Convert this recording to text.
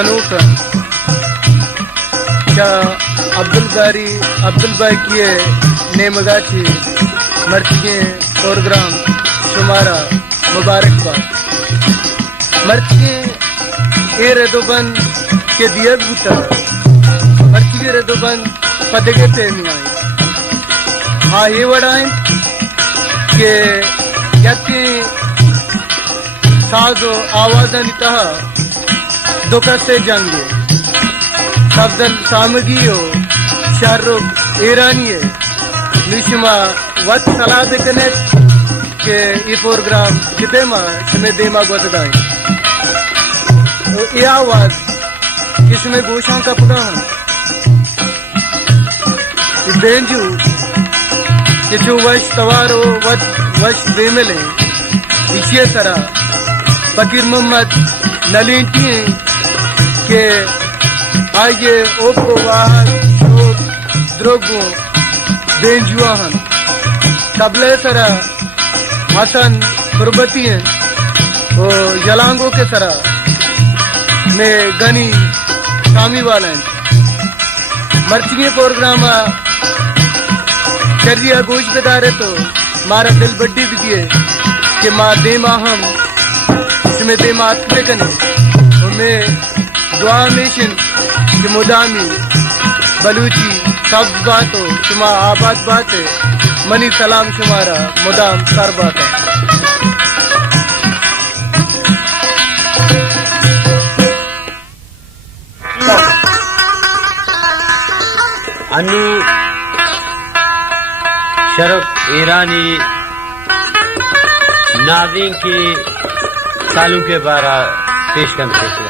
सनूक क्या अब्दुल बाई किए नेमगाची मर्चिगे प्रोग्राम शुमारा मुबारकबाद मर्चिगे ए रेदोबन के दियत बुता मर्चिगे रेदोबन पदगे ते मियाई हाँ ये वड़ाएं के यत्ती साजो आवाज़ानी तहा दुखस्ते जंगे सब्दल सामगियो शाहरुख ईरानी निशमा वक्त सलाह देखने के ये प्रोग्राम कितने माँ इसमें देमा गुज़राएं तो ये आवाज़ इसमें गोशां का पुरा है बेंजू कि जो वश तवारो वश बेमले इसी तरह फकीर मोहम्मद नलींटी के आइए ओपो वाहन द्रोगो बेंजुआहन तबले तरह हसन कुर्बती हैं और जलांगो के तरह में गनी शामी वाले मर्चिगे प्रोग्राम करिया गोश बेदारे तो मारा दिल बड्डी भी दिए कि माँ दे हम इसमें दे मातले कने हमें दुआ मेशन कि मुदामी बलूची सब बातों तुम आबाद बात है मनी सलाम शुमारा मुदाम सर बात है अनु शरफ ईरानी नाज़रीन की सालों के बारा पेश करते हैं।